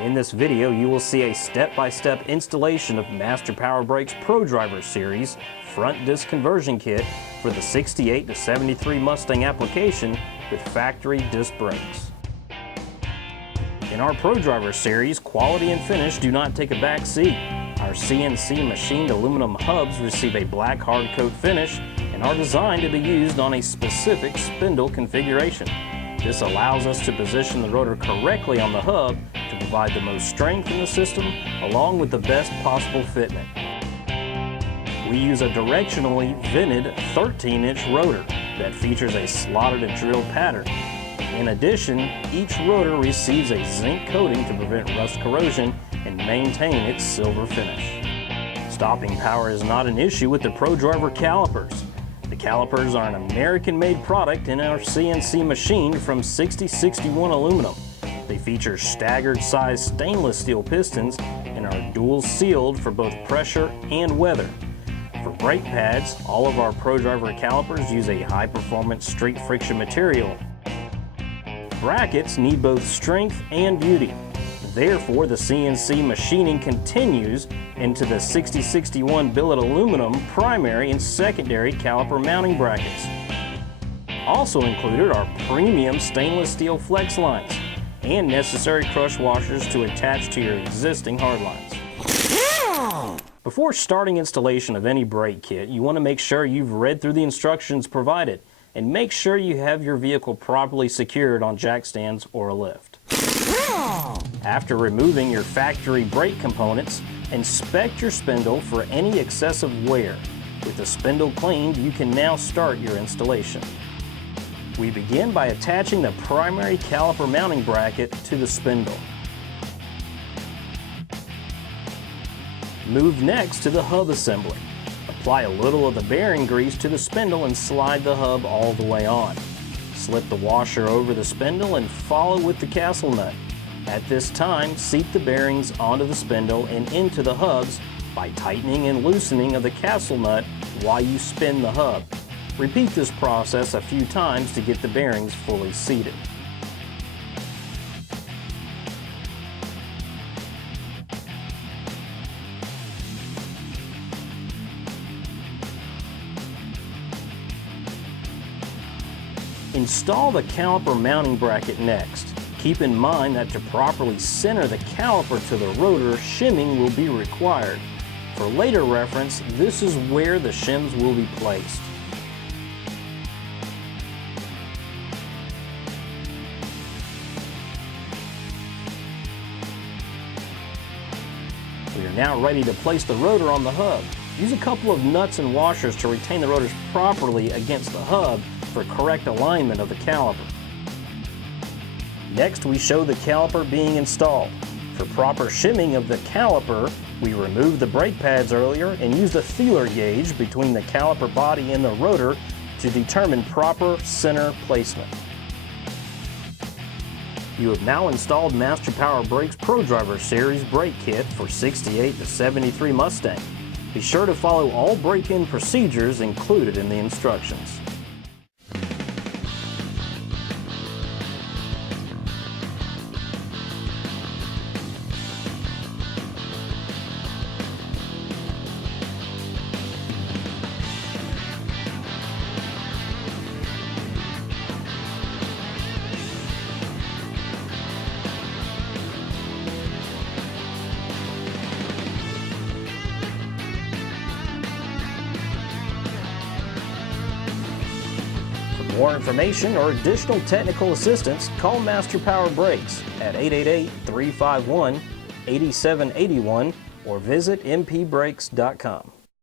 In this video, you will see a step-by-step installation of Master Power Brakes ProDriver Series front disc conversion kit for the 68 to 73 Mustang application with factory disc brakes. In our ProDriver Series, quality and finish do not take a back seat. Our CNC machined aluminum hubs receive a black hard coat finish and are designed to be used on a specific spindle configuration. This allows us to position the rotor correctly on the hub to provide the most strength in the system along with the best possible fitment. We use a directionally vented 13-inch rotor that features a slotted and drilled pattern. In addition, each rotor receives a zinc coating to prevent rust corrosion and maintain its silver finish. Stopping power is not an issue with the ProDriver calipers. The calipers are an American-made product and are CNC machined from 6061 aluminum. They feature staggered size stainless steel pistons and are dual sealed for both pressure and weather. For brake pads, all of our ProDriver calipers use a high-performance street friction material. Brackets need both strength and beauty. Therefore, the CNC machining continues into the 6061 billet aluminum primary and secondary caliper mounting brackets. Also included are premium stainless steel flex lines and necessary crush washers to attach to your existing hard lines. Before starting installation of any brake kit, you want to make sure you've read through the instructions provided and make sure you have your vehicle properly secured on jack stands or a lift. After removing your factory brake components, inspect your spindle for any excessive wear. With the spindle cleaned, you can now start your installation. We begin by attaching the primary caliper mounting bracket to the spindle. Move next to the hub assembly. Apply a little of the bearing grease to the spindle and slide the hub all the way on. Slip the washer over the spindle and follow with the castle nut. At this time, seat the bearings onto the spindle and into the hubs by tightening and loosening of the castle nut while you spin the hub. Repeat this process a few times to get the bearings fully seated. Install the caliper mounting bracket next. Keep in mind that to properly center the caliper to the rotor, shimming will be required. For later reference, this is where the shims will be placed. We are now ready to place the rotor on the hub. Use a couple of nuts and washers to retain the rotors properly against the hub for correct alignment of the caliper. Next, we show the caliper being installed. For proper shimming of the caliper, we removed the brake pads earlier and used a feeler gauge between the caliper body and the rotor to determine proper center placement. You have now installed Master Power Brakes ProDriver Series brake kit for 68 to 73 Mustang. Be sure to follow all break-in procedures included in the instructions. For more information or additional technical assistance, call Master Power Brakes at 888-351-8781 or visit mpbrakes.com.